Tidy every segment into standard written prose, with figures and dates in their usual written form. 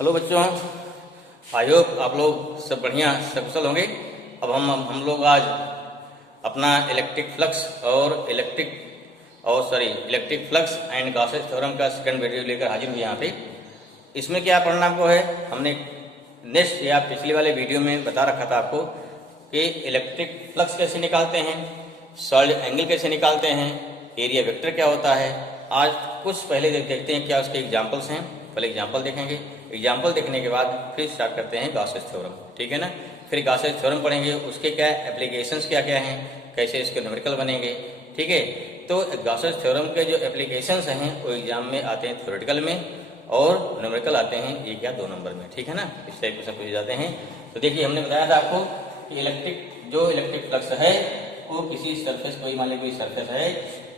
Hello बच्चों, I hope आप लोग सब बढ़िया सब कुशल होंगे। अब हम लोग आज अपना electric flux and Gauss's theorem का सेकंड वीडियो लेकर हाजिर हुए यहाँ पे। इसमें क्या पढ़ना आपको है, हमने नेक्स्ट या पिछले वाले वीडियो में बता रखा था आपको कि इलेक्ट्रिक फ्लक्स कैसे निकालते हैं, सॉलिड एंगल कैसे निकालते हैं, एरिया वेक्टर क्या होता है। आज कुछ पहले देखते हैं क्या उसके एग्जाम्पल्स हैं। पहले एग्जाम्पल देखेंगे, एग्जाम्पल देखने के बाद फिर स्टार्ट करते हैं गॉसेस थ्योरम, ठीक है ना। फिर गॉसेस थ्योरम पढ़ेंगे, उसके क्या एप्लीकेशंस क्या क्या हैं, कैसे इसके न्यूमेरिकल बनेंगे, ठीक है। तो गॉसेस थ्योरम के जो एप्लीकेशंस हैं वो एग्जाम में आते हैं थ्योरेटिकल में, और न्यूमेरिकल आते हैं ये क्या 2 नंबर में, ठीक है ना। इस टाइप से पूछे जाते हैं। तो देखिए हमने बताया था आपको कि इलेक्ट्रिक फ्लक्स है वो किसी सरफेस, कोई मान लीजिए कोई सरफेस है,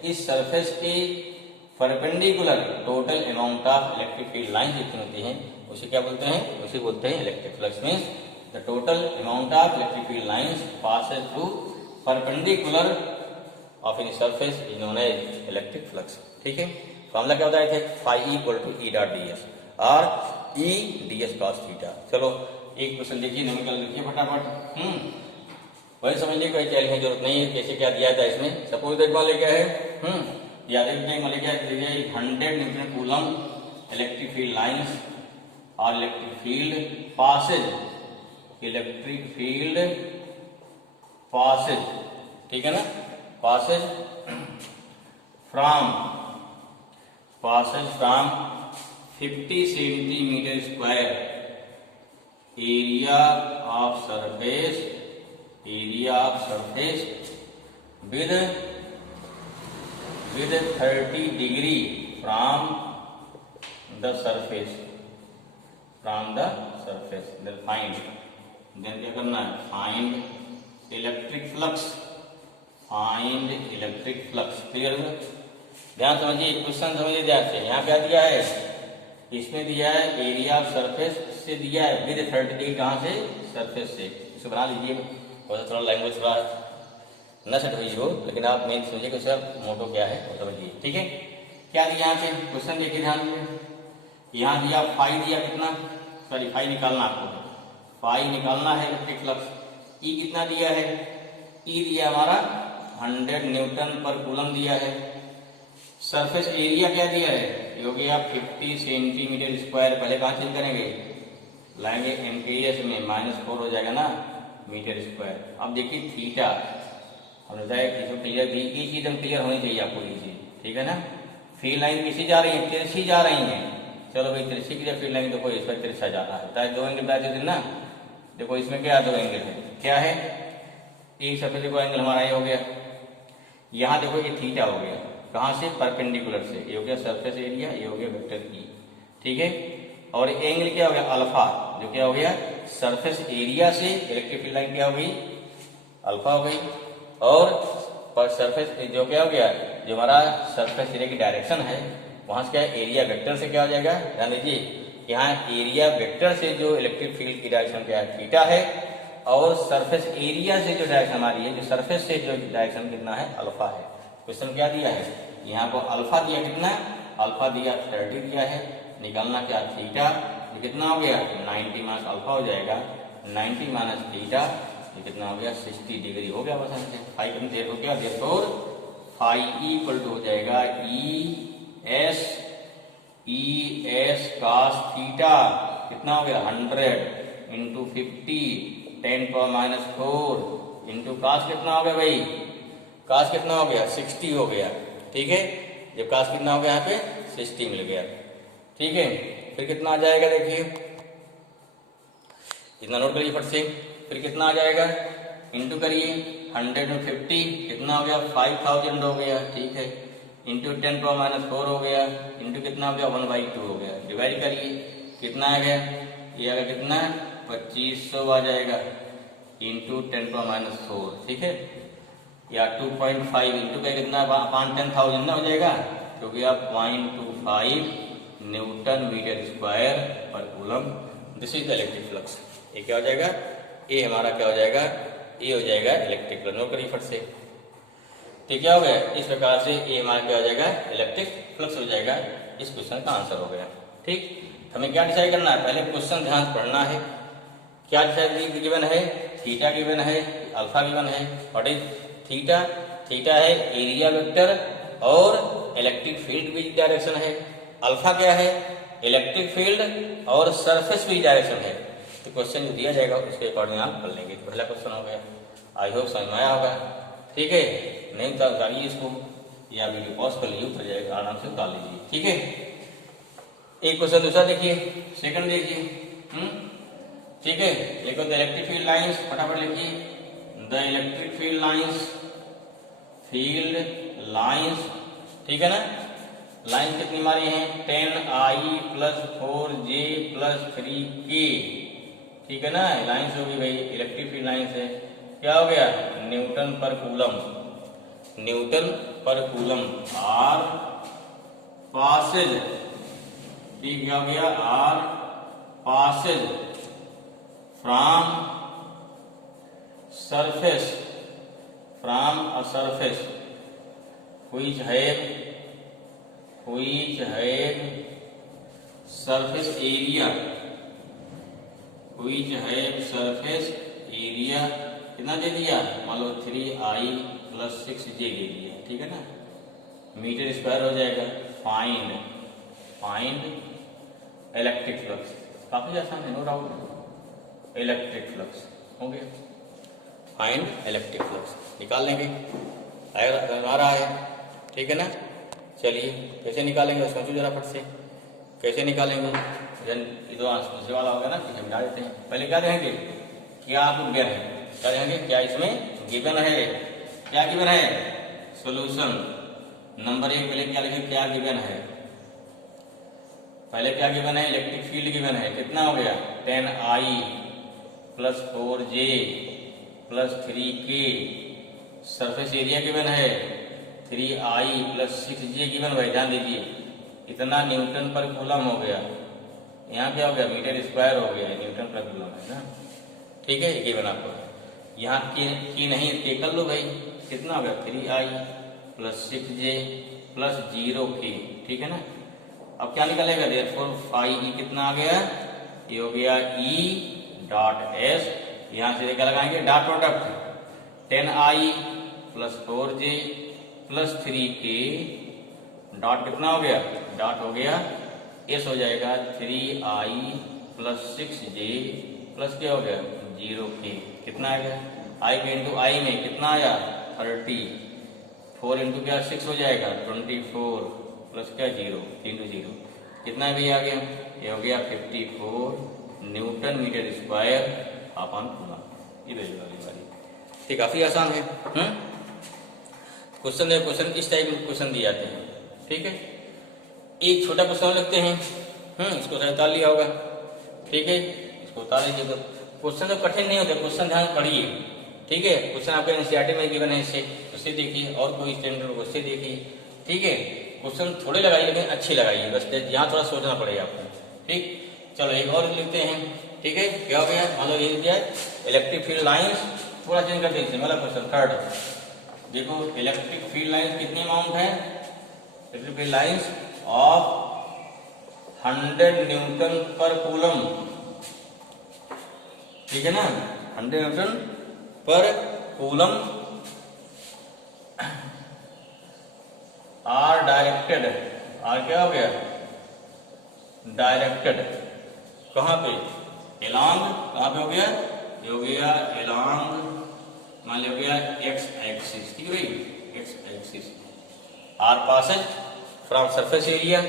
इस सरफेस की perpendicular total amount of electric field line जितनी होती हैं उसे क्या बोलते हैं, उसे बोलते हैं electric flux. Means the total amount of electric field lines passes through perpendicular of any surface is known as electric flux, ठीक है। फॉर्मूला क्या होता है, phi equal to E dot D S और E D S cos theta. चलो एक question देखिए, numerical लिखिए फटाफट। वही समझ लीजिए, कोई चैलेंज की जरूरत नहीं है। कैसे क्या दिया था इसमें, सपोज दैट मान लीजिए क्या है, याद रखिए मान लीजिए 100 Newton coulomb electric field lines और इलेक्ट्रिक फील्ड पासेज, ठीक है ना, passes from 50 centimetre square area of surface with 30 degree from the surface, then क्या करना है, find electric flux। क्लियर है? ध्यान समझिए, क्वेश्चन समझिए ध्यान से। यहाँ क्या दिया है, इसमें दिया है एरिया ऑफ सरफेस से दिया है विद 30 डिग्री, कहाँ से, सरफेस से। इसे बना लीजिए, थोड़ा लैंग्वेज थोड़ा न सेट हुई हो, लेकिन आप मेन समझिए कि सर मोटो क्या है वो समझिए, ठीक है। क्या दिया यहाँ पे, क्वेश्चन देखिए ध्यान में। यहाँ दिया फाई, दिया कितना, सॉरी फाई निकालना आपको, फाई निकालना है इलेक्ट्रिक फ्लक्स। ई कितना दिया है, ई दिया हमारा 100 न्यूटन पर कूलम दिया है। सरफेस एरिया क्या दिया है, ये हो गया 50 सेंटीमीटर स्क्वायर। पहले कहाँ चेंज करेंगे, लाएंगे एमकेएस में, -4 हो जाएगा ना मीटर स्क्वायर। अब देखिए थीटा, हमने बताया कि क्लियर भी, ये चीज हम क्लियर होनी चाहिए आपको, ये चीज, ठीक है ना। फील्ड लाइन किसी जा रही है, तिरछी जा रही है। चलो भाई तिरछी की फील्ड लाइन देखो, इस पर तिरछा जा रहा है, ताकि 2 एंगल बताए थे ना। देखो इसमें क्या 2 एंगल है, क्या है, एक सरफेस देखो एंगल हमारा ये हो गया, यहाँ देखो ये थीटा हो गया, कहाँ से, परपेंडिकुलर से। ये हो गया सरफेस एरिया, ये हो गया वेक्टर ई, ठीक है। और एंगल क्या हो गया, अल्फा, जो क्या हो गया, सरफेस एरिया से इलेक्ट्रिक फील्ड लाइन क्या हो गई, अल्फा हो गई। और पर सरफेस जो क्या हो गया, जो हमारा सरफेस एरिया की डायरेक्शन है, वहां से क्या एरिया वेक्टर से क्या हो जाएगा, ध्यान दीजिए, यहाँ एरिया वेक्टर से जो इलेक्ट्रिक फील्ड की डायरेक्शन क्या है, थीटा है। और सरफेस एरिया से जो डायरेक्शन हमारी है, जो सरफेस से जो डायरेक्शन कितना है, अल्फा है। क्वेश्चन क्या दिया है, यहाँ को अल्फा दिया, कितना अल्फा दिया, 30 दिया है। निकालना क्या, थीटा, ये कितना हो गया, 90 माइनस अल्फा हो जाएगा, 90 माइनस थीटा, ये कितना हो गया, 60 डिग्री हो गया। बस ऐसे फाई कितनी देर हो गया, देयरफॉर फाई इक्वल टू हो जाएगा ई एस कॉस थीटा, कितना हो गया, 100 इंटू 50 10⁻⁴ इंटू कॉस कितना हो गया भाई, कॉस कितना हो गया, 60 हो गया, ठीक है। जब कॉस कितना हो गया, यहाँ पे 60 मिल गया, ठीक है। फिर कितना आ जाएगा, देखिए इतना नोट करिए फट से। फिर कितना आ जाएगा, इंटू करिए 100 में 50 कितना हो गया, 5000 हो गया, ठीक है। इंटू 10⁻⁴ हो गया, इंटू कितना हो गया, 1/2 हो गया। डिवाइड करिए, कितना आ गया, ये आ गया कितना, 2500 आ जाएगा, इंटू 10⁻⁴, ठीक है। या 2.5 इंटू का कितना, 10,000 ना हो जाएगा, क्योंकि आप 0.25 न्यूटन मीटर स्क्वायर पर coulomb. This is the electric flux. ये क्या हो जाएगा, ये हमारा क्या हो जाएगा, ये हो जाएगा इलेक्ट्रिक फ्लक्स। नोट करिए फट से, ठीक क्या हो गया, इस प्रकार से ये हमारा क्या हो जाएगा, इलेक्ट्रिक फ्लक्स हो जाएगा। इस क्वेश्चन का आंसर हो गया, ठीक। हमें क्या डिसाइड करना है, पहले क्वेश्चन ध्यान से पढ़ना है। क्या डिसाइड गिवन है, थीटा गिवन है, अल्फा गिवन है। व्हाट इज थीटा, थीटा है एरिया वेक्टर और इलेक्ट्रिक फील्ड विच डायरेक्शन है। अल्फा क्या है, इलेक्ट्रिक फील्ड और सरफेस विच डायरेक्शन है। तो क्वेश्चन जो दिया जाएगा उसके अकॉर्डिंग आप कर लेंगे। पहला क्वेश्चन हो गया, आई होप समझ में आया होगा। ठीक है, नहीं तो उतारिए इसको या वीडियो पॉज कर लीजिए, उतर जाएगा, आराम से उतार लीजिए। ठीक है, एक क्वेश्चन दूसरा देखिए, सेकंड देखिए। ठीक है, एक तो इलेक्ट्रिक फील्ड लाइंस, फटाफट लिखिए, द इलेक्ट्रिक फील्ड लाइंस। ठीक है ना, लाइन कितनी मारी है, 10I + 4J + 3K। ठीक है ना, लाइंस होगी भाई, इलेक्ट्रिक फील्ड लाइंस है। क्या हो गया, newton per coulomb, newton per coulomb. Are passes, ठीक क्या हो गया, are passes from surface, from a surface which have surface area, which have surface area कितना दे दिया, मान लो 3I + 6J दे दिया। ठीक है ना, मीटर स्क्वायर हो जाएगा। फाइंड इलेक्ट्रिक फ्लक्स, काफी आसान है, नो डाउट। इलेक्ट्रिक फ्लक्स हो गया, फाइंड इलेक्ट्रिक फ्लक्स निकाल लेंगे, आ रहा है। ठीक है ना, चलिए कैसे निकालेंगे, सोचो जरा फट से, कैसे निकालेंगे। दूसरे वाला होगा ना, समझा देते हैं। पहले क्या देंगे, क्या गिवन है, क्या देंगे, क्या इसमें गिवन है, क्या गिवन है, सॉल्यूशन। नंबर 1 पहले क्या लिखें, क्या गिवन है, पहले क्या गिवन है, इलेक्ट्रिक फील्ड गिवन है। कितना हो गया, 10I + 4J + 3K। Surface area given है 3I + 6J गिवन भाई, ध्यान दीजिए। इतना न्यूटन पर कूलम हो गया, यहाँ क्या हो गया, मीटर स्क्वायर हो गया, न्यूटन पर कूलम है ना। ठीक है, गिवन आपको यहाँ की नहीं, के कर लो भाई। कितना हो गया, 3I + 6J + 0K। ठीक है ना, अब क्या निकलेगा, देयरफॉर phi कितना आ गया, ये हो गया E.S। यहाँ से क्या लगाएंगे, dot product, 10I + 4J + 3K dot कितना हो गया, डॉट हो गया S हो जाएगा 3I + 6J प्लस क्या हो गया 0K। कितना आ गया, I के इंटू आई में कितना आया 30, 4 इंटू क्या 6 हो जाएगा 24 प्लस क्या 0, 3 to 0 कितना भी आ गया, ये हो गया 54 newton meter square upon coulomb. ये वैल्यू वाली बारी, ठीक, काफी आसान है। क्वेश्चन इस टाइप में क्वेश्चन दिए जाते हैं। ठीक है, एक छोटा क्वेश्चन लिखते हैं, इसको उतार लिया होगा। ठीक है, इसको उतार लीजिए। तो क्वेश्चन तो कठिन नहीं होते, क्वेश्चन ध्यान पढ़िए। ठीक है, क्वेश्चन आपके एनसीईआरटी में गिवन है, उससे देखिए, और कोई स्टैंडर्ड उससे देखिए। ठीक है, क्वेश्चन थोड़े लगाइए लेकिन अच्छे लगाइए, बस यहाँ थोड़ा सोचना पड़ेगा आपको। ठीक, चलो एक और लिखते हैं। ठीक है, क्या हो गया, मान लो ये दिया इलेक्ट्रिक फील्ड लाइंस, पूरा चेंज कर दीजिए। मतलब क्वेश्चन थर्ड, देखो इलेक्ट्रिक फील्ड लाइंस कितनी अमाउंट है, electric field lines of 100 Newton per coulomb. ठीक है ना, 100 Newton per coulomb are directed, are क्या हो गया डायरेक्टेड, कहां पे, एलॉन्ग, कहां पे हो गया, ये हो गया एलॉन्ग, मान लिया हो गया एक्स एक्सिस। ठीक है भाई, x axis. Are passes from surface area,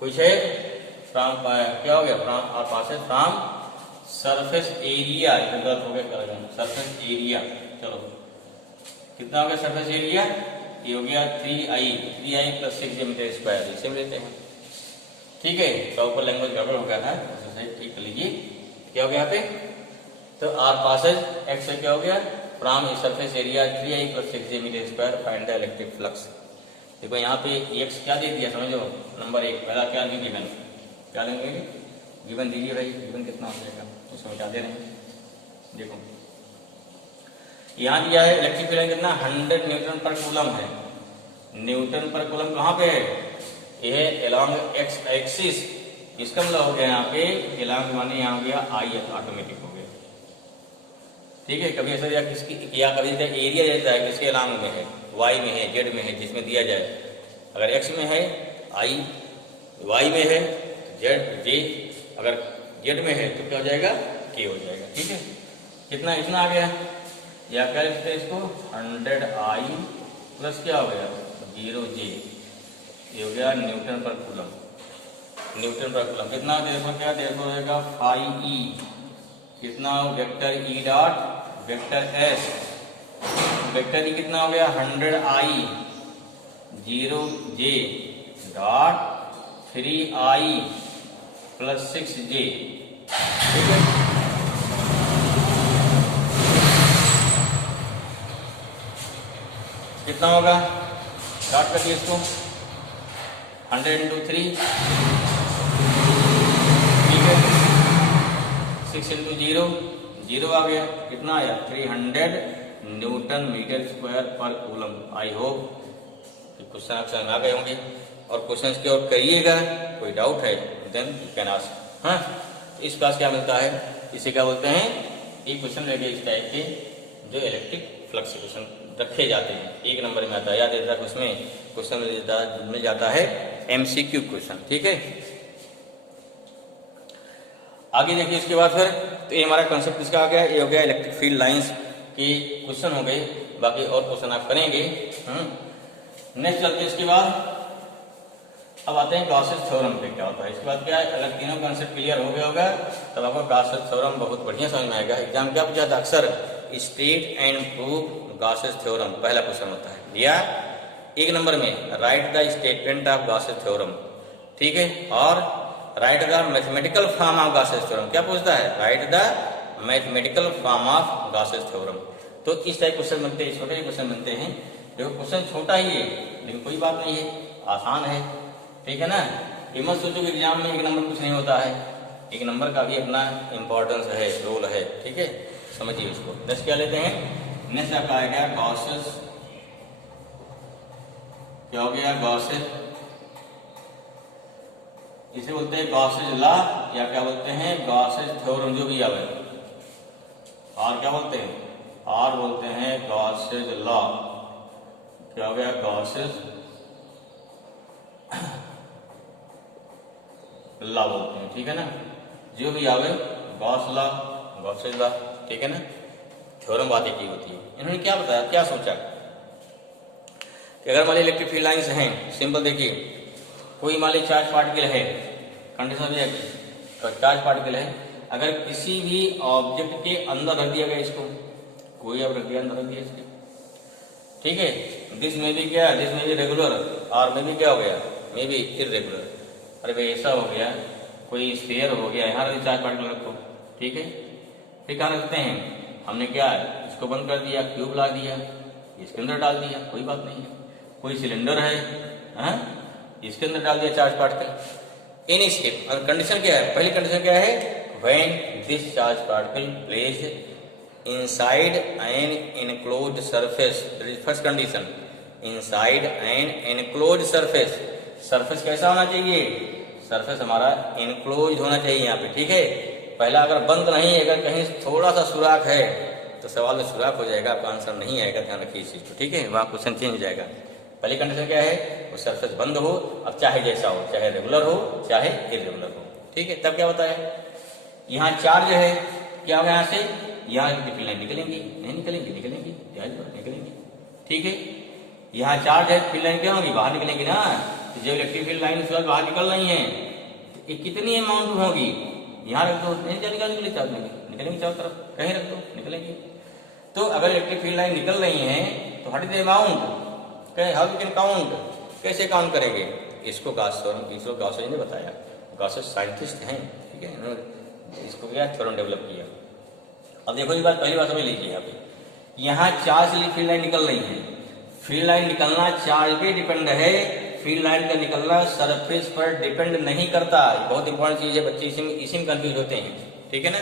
कुछ है फ्रॉम, क्या हो गया from, are passes from surface area, गलत हो गया, सरफेस एरिया। चलो कितना हो गया सरफेस एरिया, ये हो गया 3I + 6J मीटर स्क्वायर, इसे लेते हैं। ठीक है, तो ऊपर लैंग्वेज गड़बड़ हो गया था, ठीक कर लीजिए। क्या हो गया यहाँ पे, तो आर पासेज एक्स क्या हो गया from surface area 3I + 6J meter square, find the electric flux. देखो यहाँ पे एक्स क्या दे दिया, समझो नंबर 1 पहला क्या लेंगे, गिवन, क्या लेंगे, गिवन दीजिए भाई, गिवन कितना हो जाएगा उसको मिटा दे रहे हैं। देखो यहाँ दिया है इलेक्ट्रिक फील्ड कितना 100 न्यूटन पर कूलम है। न्यूटन पर कूलम कहाँ पे है, ये है अलोंग एक्स एक्सिस, इसका मतलब हो गया यहाँ पे एलांग माने यहाँ हो गया आई ऑटोमेटिक हो गया। ठीक है, कभी ऐसा किसकी या कभी एरिया रहता है किसके एलांग में है, वाई में है, जेड में है, जिसमें दिया जाए। अगर एक्स में है आई, वाई में है जेड जे, अगर जेड में है तो क्या हो जाएगा के हो जाएगा। ठीक है, कितना इतना आ गया, या क्या लिखते हैं इसको 100 I प्लस क्या हो गया 0 J, ये हो गया newton per coulomb. Newton per coulomb कितना देखो, क्या देखो रहेगा 5E, कितना vector E dot vector S, vector E कितना हो गया 100I 0 J dot 3I plus 6J। ठीक है, कितना होगा, स्टार्ट करिए इसको 100 × 3, ठीक है, 6 × 0, 0 आ गया, कितना आया 300 न्यूटन मीटर स्क्वायर पर कूलम। आई होप क्वेश्चन आप समझ आ गए होंगे, और क्वेश्चन की ओर करिएगा, कोई डाउट है देन यू कैन आस्क। हाँ, इस क्लास क्या मिलता है, इसे क्या बोलते हैं, एक क्वेश्चन लेके इस टाइप के जो इलेक्ट्रिक फ्लक्स क्वेश्चन रखे जाते हैं, 1 नंबर में आता है, याद रहता है, उसमें क्वेश्चन मिल जाता है MCQ क्वेश्चन। ठीक है, आगे देखिए इसके बाद फिर, तो ये हमारा कंसेप्ट इसका आ गया, ये हो गया इलेक्ट्रिक फील्ड लाइंस के क्वेश्चन हो गए, बाकी और क्वेश्चन आप करेंगे। नेक्स्ट चलते इसके बाद अब आते हैं गॉसेस थ्योरम पे क्या होता है। इसके बाद क्या है, अगर तीनों कंसेप्ट क्लियर हो गया होगा तब आपको गॉसेस थ्योरम बहुत बढ़िया समझ में आएगा। एग्जाम क्या पूछा था अक्सर, state and prove Gauss's theorem, पहला क्वेश्चन होता है। या 1 नंबर में right the statement of Gauss's theorem, ठीक है, और right the mathematical form of Gauss's theorem. क्या पूछता है, right the mathematical form of Gauss's theorem. तो इस टाइप क्वेश्चन बनते हैं, छोटे क्वेश्चन बनते हैं। देखो क्वेश्चन छोटा ही है लेकिन कोई बात नहीं है, आसान है, ठीक है ना। ये मत सोचो कि एग्जाम में 1 नंबर कुछ नहीं होता है, 1 नंबर का भी अपना इंपॉर्टेंस है, रोल है। ठीक है, समझिए इसको। नेक्स्ट क्या लेते हैं, नेक्स्ट आपका आएगा गॉसेस, क्या हो गया गॉसेस, इसे बोलते हैं गॉसेस लॉ, या क्या बोलते हैं गॉसेस थ्योरम, जो भी आवे। और क्या बोलते हैं, और बोलते हैं गॉसेस लॉ, क्या हो गया गॉसेस लॉ बोलते हैं। ठीक है ना, जो भी आवे गॉस लॉ, गॉसेस लॉ, ठीक है ना। थ्योरम बात एक ही होती है। इन्होंने क्या बताया, क्या सोचा कि अगर मान ली इलेक्ट्रिक फील्ड लाइंस हैं, सिंपल देखिए, कोई मान ली चार्ज पार्टिकल है, कंडीशन भी है, चार्ज पार्टिकल है, अगर किसी भी ऑब्जेक्ट के अंदर रख दिया गया इसको, कोई अब रख दिया अंदर रख दिया इसके, ठीक है, दिस में भी क्या, दिस में भी रेगुलर, और में भी क्या हो गया, में भी इरेगुलर। अरे भाई ऐसा हो गया, कोई स्फीयर हो गया, यहाँ चार्ज पार्टिकल रखो, ठीक है, फिर कहाँ रखते हैं, हमने क्या इसको बंद कर दिया, क्यूब ला दिया, इसके अंदर डाल दिया, कोई बात नहीं है। कोई सिलेंडर है, इसके अंदर डाल दिया charge particle. In step condition क्या है, पहली कंडीशन क्या है, when this charge particle placed inside N enclosed surface, first condition, inside N enclosed surface. Surface कैसा होना चाहिए, सरफेस हमारा एनक्लोज होना चाहिए यहाँ पे, ठीक है। पहला अगर बंद नहीं है, अगर कहीं थोड़ा सा सुराख है तो सवाल में सुराख हो जाएगा, आपका आंसर नहीं आएगा, ध्यान रखिए इस चीज को, ठीक है, वहाँ क्वेश्चन चेंज हो जाएगा। पहली कंडीशन क्या है, वो सरफेस बंद हो, अब चाहे जैसा हो, चाहे रेगुलर हो चाहे इरेगुलर हो, ठीक है। तब क्या होता है, यहाँ चार्ज है, क्या होगा, यहाँ से यहाँ इलेक्ट्रिक फील्ड लाइन निकलेंगी, नहीं निकलेंगी, निकलेंगी, निकलेंगी, ठीक है। यहाँ चार्ज है, फील्ड लाइन क्या होगी, बाहर निकलेंगी ना। जो इलेक्ट्रिक फील्ड लाइन बाहर निकल रही है, ये कितनी अमाउंट होगी, यहाँ रख दो, नहीं निकलेंगी, चार्ज निकलेंगी चारों तरफ, कहीं रख दो निकलेंगी। तो अगर इलेक्ट्रिक फील्ड लाइन निकल रही है तो what is the amount, how you can count, कैसे काउंट करेंगे इसको, गॉस ने बताया, गॉसेस साइंटिस्ट हैं, ठीक है, इन्होंने इसको क्या थ्योरम डेवलप किया। अब देखो ये बात, पहली बात समझ लीजिए यहाँ पे, यहाँ चार्ज फील्ड लाइन निकल रही है, फील्ड लाइन निकलना चार्ज पे डिपेंड है, फील्ड लाइन का निकलना सरफेस पर डिपेंड नहीं करता। बहुत इंपॉर्टेंट चीज है, बच्चे इसी में कंफ्यूज होते हैं, ठीक है ना।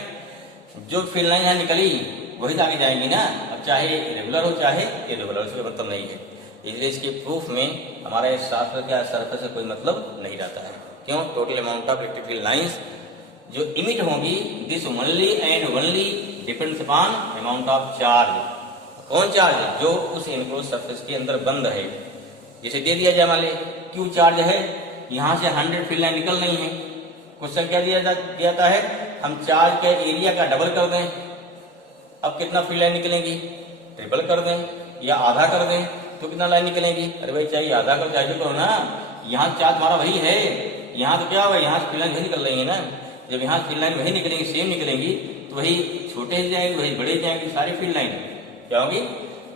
जो फील्ड लाइन यहाँ निकली वही तो आगे जाएंगी ना, अब चाहे रेगुलर हो चाहे इरेगुलर, उसका मतलब नहीं है। इसलिए इसके प्रूफ में हमारा इस शास्त्र का सरफेस से कोई मतलब नहीं रहता है। क्यों? Total amount of electric field lines जो इमिट होंगी, this only and only depends upon amount of charge. कौन चार्ज? जो उस इनक्लोज सरफेस के अंदर बंद है। जैसे दे दिया जाए, मान ली क्यू चार्ज है, यहाँ से 100 फील्ड लाइन निकल रही है। क्वेश्चन क्या दिया जाता है, हम चार्ज के एरिया का डबल कर दें, अब कितना फील्ड लाइन निकलेंगी? ट्रिपल कर दें या आधा कर दें तो कितना लाइन निकलेंगी? अरे भाई चाहिए आधा कर चाहिए तो ना, यहाँ चार्ज हमारा वही है, यहाँ तो क्या होगा, यहाँ से फील्ड लाइन वही निकल रही है ना। जब यहाँ फील्ड लाइन वही निकलेंगी, सेम निकलेंगी, तो वही छोटे ही जाएंगे, वही बड़े जाएंगे, सारी फील्ड लाइन क्या होगी?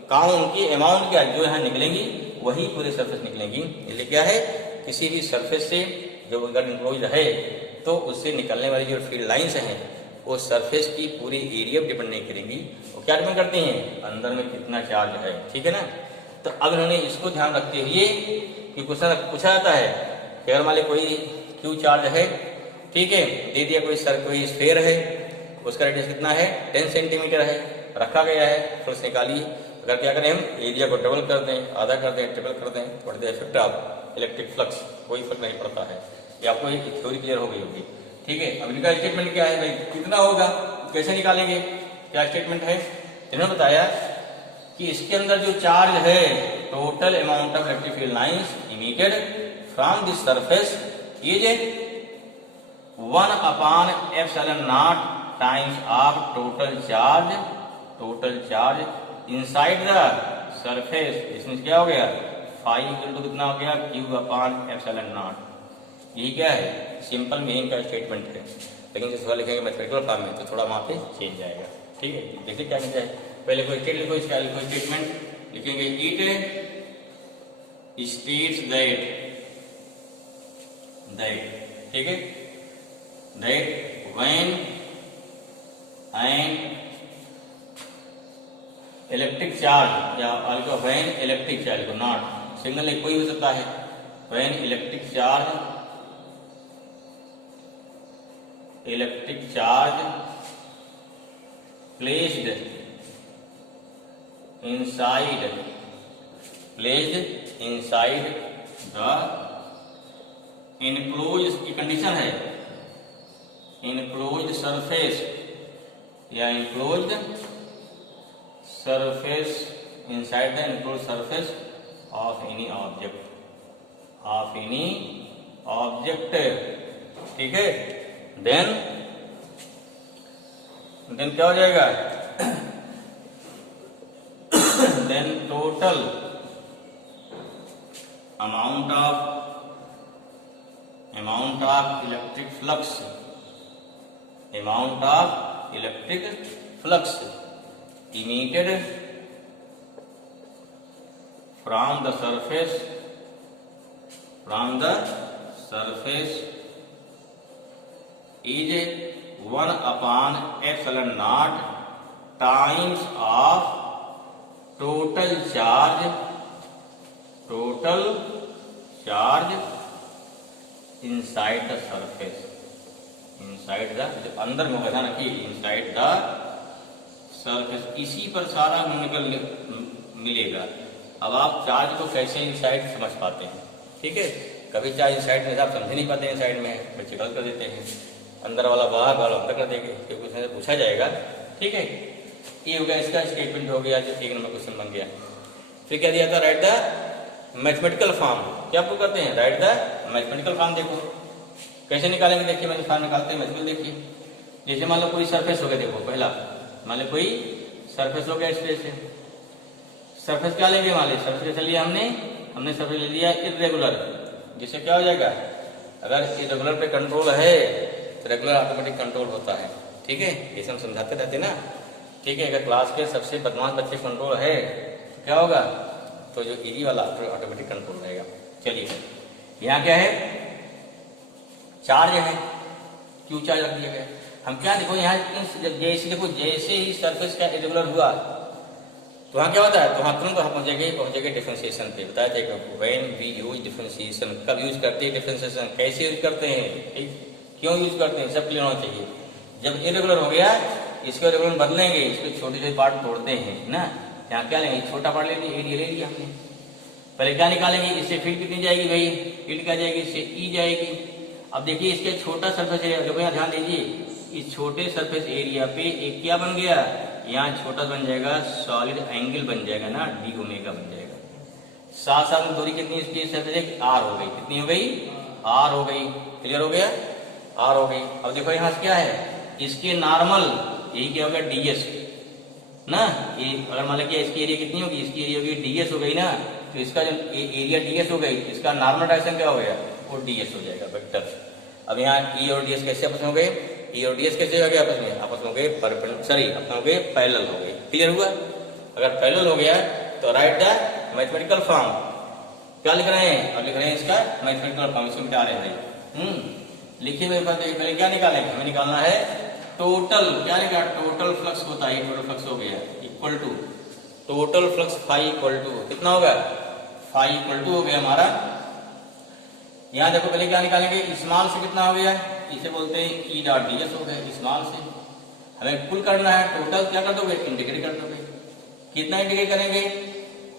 काउंट की अमाउंट क्या जो यहाँ निकलेंगी वही पूरे सरफेस निकलेंगी। इसलिए क्या है, किसी भी सरफेस से जो अगर इनक्लोज है तो उससे निकलने वाली जो फील्ड लाइंस हैं वो सरफेस की पूरी एरिया पर डिपेंड नहीं करेंगी, वो क्या डिपेंड करती हैं? अंदर में कितना चार्ज है। ठीक है ना। तो अब इन्होंने इसको ध्यान रखते हुए कि क्वेश्चन पूछा जाता है कि अगर मान ली कोई क्यू चार्ज है, ठीक है, दे दिया कोई स्फीयर है, उसका रेडियस कितना है? 10 सेंटीमीटर है, रखा गया है, फ्लक्स निकालिए। अगर क्या करें, हम एरिया को डबल कर दें, आधा कर दें, ट्रिपल कर दें, what is the effect of electric flux? कोई फर्क नहीं पड़ता है। ये आपको एक थ्योरी क्लियर हो गई होगी। ठीक है। अब इनका स्टेटमेंट क्या है भाई, कितना होगा, कैसे निकालेंगे, क्या स्टेटमेंट है? इन्होंने बताया कि इसके अंदर जो चार्ज है, total amount of electric field lines emitted from this surface is 1/ε0 times of total charge inside the surface. इसमें क्या हो गया, 5 = कितना हो गया, Q/ε0। यही क्या है, सिंपल मीनिंग का स्टेटमेंट है। लेकिन जैसे लिखेंगे मैथमेटिकल फॉर्म में तो थोड़ा वहां पे चेंज जाएगा। ठीक है, देखिए क्या कहता है, पहले कोई स्टेट लिखो, इसका लिखो स्टेटमेंट, लिखेंगे इट स्टेट्स दैट, ठीक है, that when an electric charge या व्हेन इलेक्ट्रिक चार्ज को नॉट सिंगल कोई हो सकता है, when electric charge placed inside the enclosed की कंडीशन है, enclosed surface या enclosed surface, inside the enclosed surface of any object, ठीक है। देन क्या हो जाएगा, then total amount of electric flux emitted from the surface is 1/ε0 times of total charge inside the surface, inside the, जो अंदर में होगा ना कि इनसाइड द सरफेस, इसी पर सारा मिलेगा। अब आप चार्ज को कैसे इनसाइड समझ पाते हैं? ठीक है, कभी चार्ज इनसाइड में आप समझ नहीं पाते हैं, साइड में बच्चे गलत कर देते हैं, अंदर वाला बाहर वाला अंदर कर देंगे, क्योंकि उसमें से पूछा जाएगा। ठीक है, ये हो गया, इसका स्टेटमेंट हो गया, जो 1 नंबर क्वेश्चन बन गया। फिर क्या दिया था, राइट द मैथमेटिकल फॉर्म। क्या आपको करते हैं, राइट द मैथमेटिकल फॉर्म। देखो कैसे निकालेंगे, देखिए मैं फॉर्म निकालते हैं मैथमेटिकल। देखिए जैसे मान लो कोई सरफेस हो गया, देखो पहला मान लो कोई सरफेस हो गया, स्पेस से सरफेस क्या लेंगे, मान लो सरफेस कैसे लिया हमने सरफेस ले लिया इरेगुलर, जिससे क्या हो जाएगा, अगर इरेगुलर पे कंट्रोल है तो रेगुलर ऑटोमेटिक कंट्रोल होता है। ठीक है, इसे हम समझाते रहते ना। ठीक है, अगर क्लास के सबसे बदमाश बच्चे कंट्रोल है तो क्या होगा, तो जो इजी वाला ऑटोमेटिक कंट्रोल रहेगा। चलिए यहाँ क्या है, चार्ज है, क्यू चार्ज रख दिया गया। हम क्या देखो यहाँ जैसे ही सरफेस का इरेगुलर हुआ तो वहाँ क्या होता है, तो वहाँ तुरंत पहुंचेंगे डिफरेंशिएशन पे। बताया था कि व्हेन वी यूज डिफरेंशिएशन, कब यूज करते हैं डिफरेंशिएशन, कैसे यूज करते हैं, ठीक, क्यों यूज करते हैं, सब क्लियर होना चाहिए। जब इरेगुलर हो गया, इसको रेगुलर बदलेंगे, इसके छोटे छोटे पार्ट तोड़ते हैं ना। यहाँ क्या लेंगे, छोटा पार्ट ले लिया, एरिया ले लिया हमने, पहले क्या निकालेंगे, इससे फील्ड कितनी जाएगी भाई, फील्ड क्या जाएगी, इससे ई जाएगी। अब देखिए इसके छोटा सरफेस एरिया, देखो यहाँ ध्यान दीजिए, इस छोटे सरफेस एरिया पे एक क्या बन गया, यहाँ छोटा बन जाएगा सॉलिड एंगल बन जाएगा ना, डी ओमेगा बन जाएगा। साथ साथ में दूरी कितनी इसकी सरफेस एक आर हो गई, कितनी हो गई, आर हो गई। क्लियर हो गया, आर हो गई। अब देखो यहाँ क्या है, इसके नॉर्मल यही क्या हो गया, डीएस ना, ये अगर मान लिया इसकी एरिया कितनी होगी, इसकी एरिया होगी डीएस हो गई ना, तो इसका जो एरिया डीएस हो गई, इसका नॉर्मल डायरेक्शन क्या हो गया, वो डीएस हो जाएगा वेक्टर। अब यहाँ ई और डीएस कैसे आपस में हो गए, ई और डीएस कैसे हो गए आपस में, आपस में हो गए सॉरी आपस में हो गए पैरेलल हो गए। क्लियर हुआ, अगर पैरेलल हो गया तो राइट द मैथमेटिकल फॉर्म, क्या लिख रहे हैं, अब लिख रहे हैं इसका मैथमेटिकल फॉर्म, इसको मिटा रहे हैं भाई। लिखिए मेरे पास, पहले क्या निकालेंगे, हमें निकालना है टोटल, क्या लिखा, टोटल फ्लक्स होता है, टोटल फ्लक्स हो गया equal to total flux phi equal to कितना होगा, फाई इक्वल टू हो गया हमारा। यहाँ देखो पहले क्या निकालेंगे, स्मॉल से कितना हो गया, इसे बोलते हैं ई डॉट डीएस हो गया, स्मॉल से हमें कुल करना है, टोटल क्या कर दोगे, इंटीग्रेट कर दोगे। कितना इंटीग्रेट करेंगे,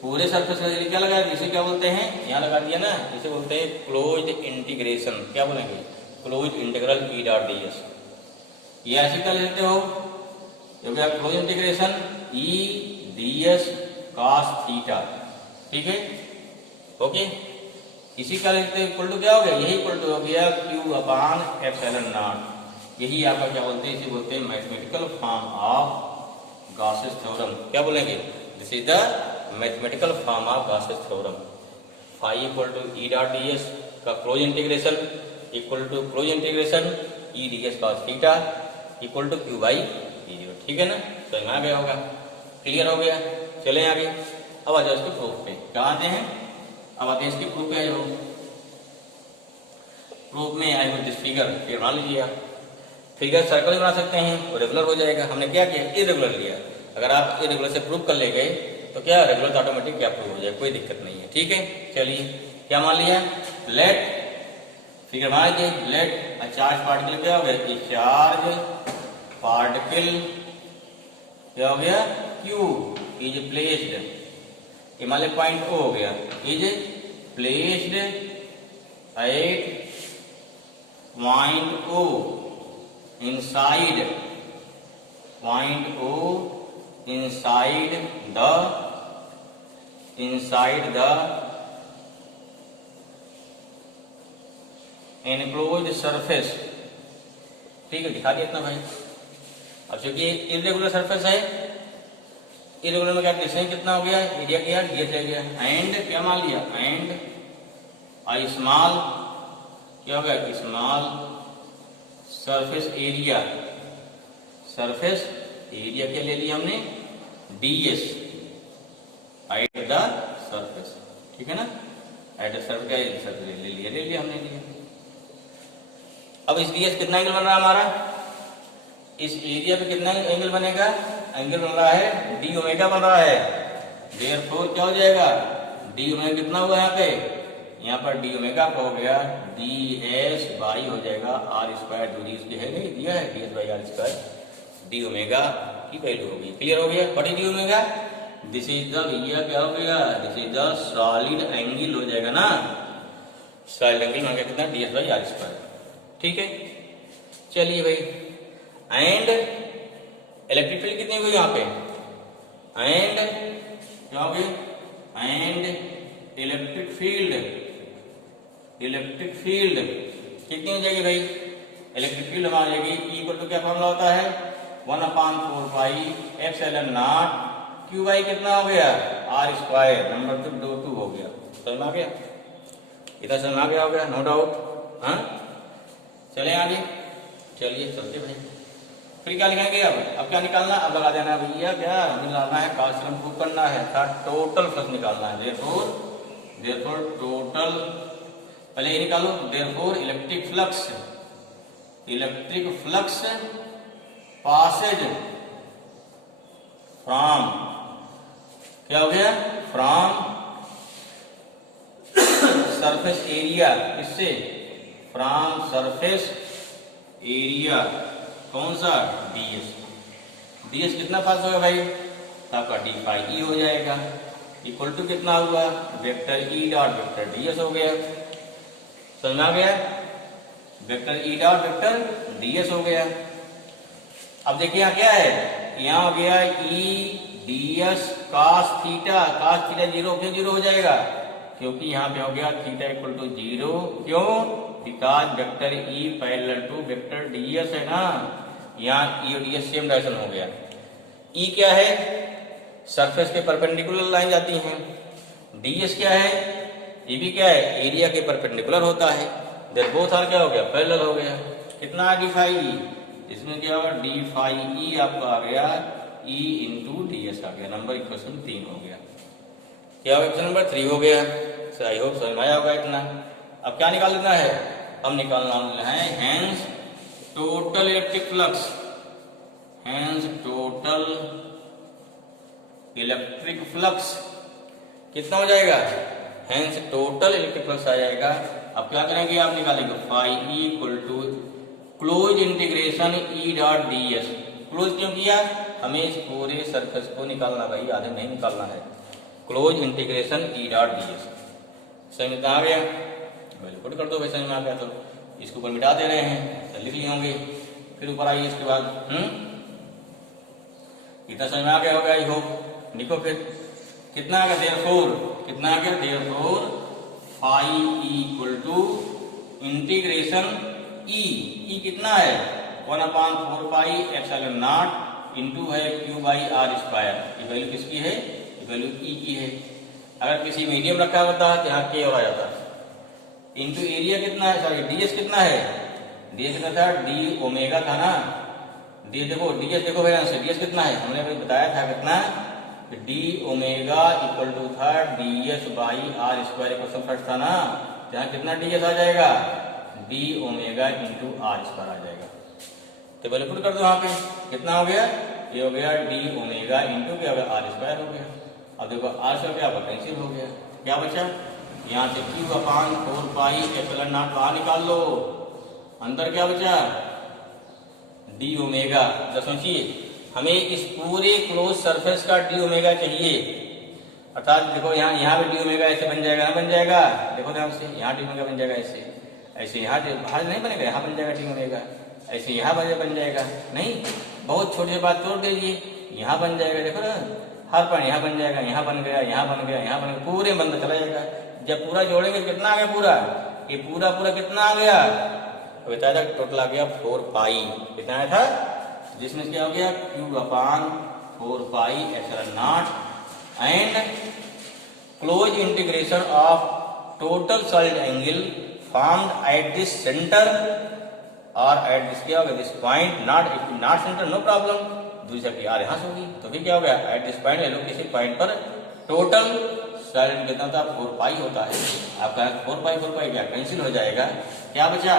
पूरे सरफेस का क्या लगाया, इसे क्या बोलते हैं, यहाँ लगा दिया ना, इसे बोलते हैं क्लोज्ड इंटीग्रेशन, क्या बोलेंगे, क्लोज्ड इंटीग्रल ई डॉट डीएस। ये ऐसे कर लेते हो, जो क्या close integration E DS cos theta, ठीक है, ओके। इसी का लेते इक्वल टू क्या हो गया, यही इक्वल टू हो गया क्यू अपान एप्सिलॉन नॉट। यही आपका क्या बोलते हैं, इसे बोलते हैं mathematical form of Gauss's theorem. क्या बोलेंगे, this is the mathematical form of Gauss's theorem. Phi equal to E dot DS का close integration equal to close integration E DS cos theta equal to Q by E zero. ठीक है ना, समझ में आ गया होगा, क्लियर हो गया। चले आगे, अब आ जाओ इसके प्रूफ पे। क्या आते हैं, अब आते हैं इसके प्रूफ पे। आ जाओ प्रूफ में, आई विल दिस फिगर बना लीजिए आप। फिगर सर्कल बना सकते हैं, रेगुलर हो जाएगा। हमने क्या किया, इरेगुलर लिया। अगर आप इरेगुलर से प्रूफ कर ले गए तो क्या रेगुलर ऑटोमेटिक क्या प्रूफ हो जाए, कोई दिक्कत नहीं है। ठीक है, चलिए क्या मान लिया, लेट फिगर बना लीजिए, लेट अ चार्ज पार्टिकल क्या हो गया, चार्ज पार्टिकल क्या हो गया, क्यू इज प्लेस्ड, मान लीजिए पॉइंट ओ हो गया, is placed at point O inside point O inside the enclosed surface। ठीक है, दिखा दिया इतना भाई। अब चूंकि इरेगुलर सरफेस है, इरेगुलर में क्या डिस्टेंस कितना हो गया, एरिया क्या ये रह गया, एंड क्या मान लिया, एंड आई स्मॉल क्या हो गया, small surface area, surface area क्या ले लिया हमने, डीएस एट द सरफेस। ठीक है ना, एट द सरफेस ले लिया हमने लिया। अब इस डीएस कितना एंगल बन रहा है हमारा, इस एरिया पे कितना एंगल बनेगा, एंगल बन रहा है डी ओमेगा बन रहा है। देयरफॉर क्या हो जाएगा, डी ओमेगा कितना हुआ यहाँ पे, यहाँ पर डी ओमेगा का हो गया डी एस बाई हो जाएगा आर स्क्वायर, दूरी इसकी है नहीं दिया है, d s by are square, d omega की वैल्यू होगी। क्लियर हो गया, what is d omega, this is the, ये क्या हो गया, this is the solid angle हो जाएगा ना, सॉलिड एंगल मान के कितना, d s by are square. ठीक है, चलिए भाई, एंड इलेक्ट्रिक फील्ड कितनी हुई यहाँ पे, एंड क्या हो गई, एंड इलेक्ट्रिक फील्ड कितनी हो जाएगी भाई, इलेक्ट्रिक फील्ड हमारी जाएगी ई इक्वल टू क्या फॉर्मूला होता है, 1/4 pi epsilon not Q by कितना हो गया, आर स्क्वायर, नंबर 2 हो गया। समझ में आ गया, इतना समझ में आ गया होगा, नो डाउट। हाँ, चले आगे, चलिए चलते भाई। फिर क्या लिखेंगे, अब क्या निकालना, अब लगा देना भैया, क्या निकालना है, कांस्टेंट प्रूव करना है, टोटल फ्लक्स निकालना है। देयरफॉर टोटल, पहले ये निकालो, therefore electric flux passes from, क्या हो गया, फ्रॉम सरफेस एरिया, किससे, फ्रॉम सरफेस एरिया, कौन सा, डीएस। डीएस कितना पास होगा भाई, आपका डी फाई ई हो जाएगा। इक्वल टू कितना हुआ, vector E dot vector ds हो गया। समझ में आ गया, vector E dot vector ds हो गया। अब देखिए यहाँ क्या है, यहाँ हो गया E ds cos theta, cos theta zero, क्यों जीरो हो जाएगा, क्योंकि यहाँ पे हो गया थीटा इक्वल टू जीरो। क्यों, because vector E parallel to vector ds है ना, यहाँ ई और ds सेम डायरेक्शन हो गया। ई क्या है, सरफेस के परपेंडिकुलर लाइन जाती हैं। ds क्या है, ये भी क्या है, एरिया के परपेंडिकुलर होता है। देन बोथ आर क्या हो गया, पैरेलल हो गया। कितना आ डी फाई ई, इसमें क्या होगा, डी फाई ई आपका आ गया ई इंटू ds आ गया। नंबर इक्वेशन 3 हो गया। क्या होगा, इक्वेशन नंबर 3 हो गया। आई होप समझ में आया होगा इतना। अब क्या निकालना है, हम निकालना है hence total electric flux, hence total electric flux कितना हो जाएगा, हैंस टोटल इलेक्ट्रिक फ्लक्स आ जाएगा। अब क्या करेंगे, आप निकालेंगे phi E equal to close integration E dot ds। Close क्यों किया, हमें इस पूरे सरफेस को निकालना भाई, आधे नहीं निकालना है। Close integration E dot ds समझ में आ गया, पुट कर दो भाई, समझ में आ गया तो इसके ऊपर मिटा दे रहे हैं, तो लिख लिए होंगे। फिर ऊपर आइए इसके बाद इतना समझ में आ गया होगा, आई होप। लिखो फिर कितना आ गया, देयरफॉर कितना आ गया, therefore phi E equal to integration E कितना है 1/4 पाई एप्सिलॉन नॉट इंटू है q बाई आर स्क्वायर। ये वैल्यू किसकी है, ये वैल्यू ई की है। अगर किसी मीडियम रखा होता है तो यहाँ के और आ जाता है। इंटू एरिया कितना है, सॉरी ds कितना है, ds कितना था, डी ओमेगा था ना, ds देखो, ds देखो भैया, ds कितना है, हमने अभी बताया था कितना, डी ओमेगा इक्वल टू था ds by are square, question first था ना, यहाँ कितना ds आ जाएगा, D omega into R square आ जाएगा। तो पहले पुट कर दो वहां पे, कितना हो गया, ये हो गया डी ओमेगा इंटू क्या हो गया, आर स्क्वायर हो गया। अब देखो आर स्क्वायर क्या होगा, कैंसिल हो गया, क्या बचा, यहाँ से q/4 पाई एप्सिलॉन नॉट बाहर निकाल लो, अंदर क्या बचा, डी ओमेगा। तो सोचिए हमें इस पूरे क्लोज सरफेस का डी ओमेगा चाहिए, अर्थात देखो यहाँ पे डी ओमेगा ऐसे बन जाएगा, बन जाएगा, देखो ध्यान से, यहाँ डी ओमेगा बन जाएगा ऐसे, ऐसे यहाँ बाहर नहीं बनेगा, यहाँ बन जाएगा डी ओमेगा, ऐसे यहाँ बन जाएगा, नहीं, बहुत छोटी बात छोड़ दीजिए, यहाँ बन जाएगा, देखो ना, हर पॉइंट यहाँ बन जाएगा, यहाँ बन गया, यहाँ बन गया, यहाँ बन गया, पूरे बंद चला जाएगा। जब पूरा जोड़ेंगे कितना आ गया, पूरा ये पूरा कितना आ गया, बताया था टोटल आ गया 4 पाई, कितना आया था, जिसमें क्या हो गया q/4 pi epsilon naught and close integration of total solid angle formed at this centre और एट दिस क्या होगा, this point, not centre no problem, दूसरा की आर यहाँ से होगी, तो फिर क्या हो गया, एट दिस पॉइंट, लोग किसी पॉइंट पर टोटल सॉलिड कितना था 4 पाई होता है। आपका 4 पाई क्या कैंसिल हो जाएगा, क्या बचा,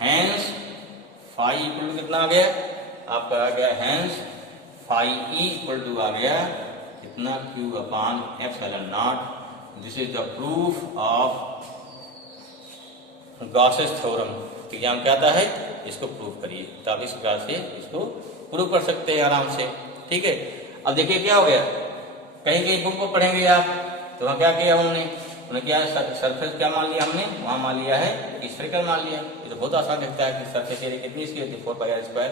हैंस फाई इक्वल टू कितना आ गया, आपका आ गया hence phi E equal to आ गया कितना, q by epsilon naught. This is the proof of Gauss's theorem. Exam क्या आता है, इसको प्रूव करिए, तो आप इस प्रकार से इसको प्रूव कर सकते हैं आराम से, ठीक है। अब देखिए क्या हो गया, कहीं बुक को पढ़ेंगे आप, तो वहाँ क्या किया हमने क्या सरफेस क्या मान लिया हमने, वहाँ मान लिया है स्फेरिकल मान लिया। ये तो बहुत आसान दिखता है कि सरफेस एरिया कितनी इसकी होती है 4 पाई आर स्क्वायर,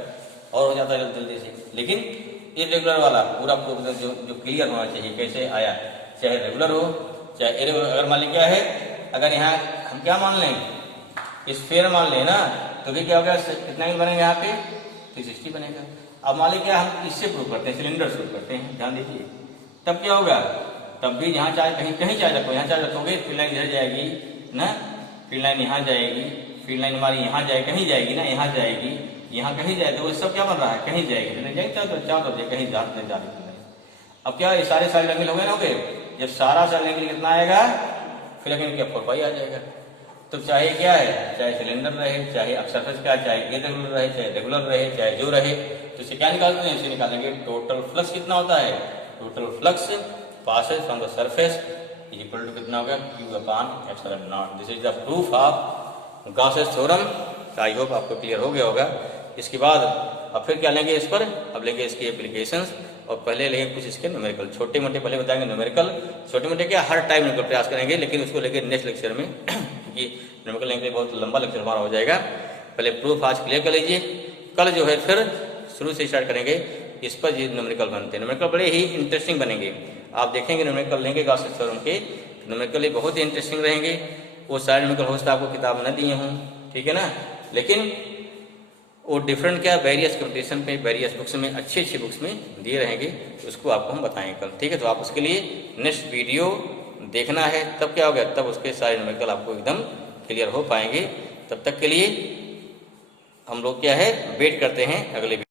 और हो जाता है जल्दी से। लेकिन इरेगुलर वाला पूरा जो क्लियर होना चाहिए, कैसे आया, चाहे रेगुलर हो चाहे इरेगुलर। अगर मान ली क्या है, अगर यहाँ हम क्या मान लें, स्फीयर मान लें ना, तो भी क्या होगा, कितना ही बनेगा यहाँ पे 360 बनेगा। अब मान लीजिए हम इससे प्रूव करते हैं, सिलेंडर से प्रूव करते हैं, ध्यान दीजिए, तब क्या होगा, तब भी यहाँ चाहे कहीं चाहे रखो, यहाँ चाहे रखोगे फिर लाइन इधर जाएगी ना, फिर लाइन यहाँ जाएगी, फिर लाइन हमारी यहाँ जाए, कहीं जाएगी ना, यहाँ जाएगी, यहाँ कहीं जाए, तो वो सब क्या बन रहा है, कहीं जाएगी, नहीं जाएगी, चाहो तो कहीं जाते जा रही। अब क्या ये सारे साइड एंगल हो गए ना, हो गए, जब सारा साइड एंगल कितना आएगा, फिर अगेन क्या 4 पाई आ जाएगा। तो चाहे क्या है, चाहे सिलेंडर रहे, चाहे अब सरफेस क्या, चाहे इरेगुलर रहे, चाहे रेगुलर रहे, चाहे जो रहे, तो इसे क्या निकालते हैं, इसे निकालेंगे टोटल फ्लक्स कितना होता है, total flux passes from the surface is equal to कितना होगा, q by epsilon naught. This is the proof of Gauss's theorem. I hope आपको क्लियर हो गया होगा। इसके बाद अब फिर क्या लेंगे इस पर, अब लेंगे इसकी एप्लीकेशंस और पहले लेंगे कुछ इसके न्यूमेरिकल, छोटे मोटे पहले बताएंगे न्यूमेरिकल, छोटे मोटे क्या हर टाइम न्यूमेरिकल प्रयास करेंगे, लेकिन उसको लेंगे नेक्स्ट लेक्चर में क्योंकि न्यूमेरिकल लेंगे बहुत लंबा लेक्चर हमारा हो जाएगा। पहले प्रूफ आज क्लियर कर लीजिए, कल जो है फिर शुरू से स्टार्ट करेंगे, इस पर ये न्यूमेरिकल बनते हैं। न्यूमेरिकल बड़े ही इंटरेस्टिंग बनेंगे, आप देखेंगे न्यूमेरिकल लेंगे गाउस थ्योरम के न्यूमेरिकल बहुत ही इंटरेस्टिंग रहेंगे। वो सारे न्यूमेरिकल हो सकता है आपको किताब न दिए हों, ठीक है ना, लेकिन वो डिफरेंट क्या वेरियस कंपटीशन पे वेरियस बुक्स में अच्छी अच्छी बुक्स में दिए रहेंगे, उसको आपको हम बताएंगे कल, ठीक है। तो आप उसके लिए नेक्स्ट वीडियो देखना है, तब क्या होगा, तब उसके सारे न्यूमेरिकल आपको एकदम क्लियर हो पाएंगे। तब तक के लिए हम लोग क्या है वेट करते हैं अगले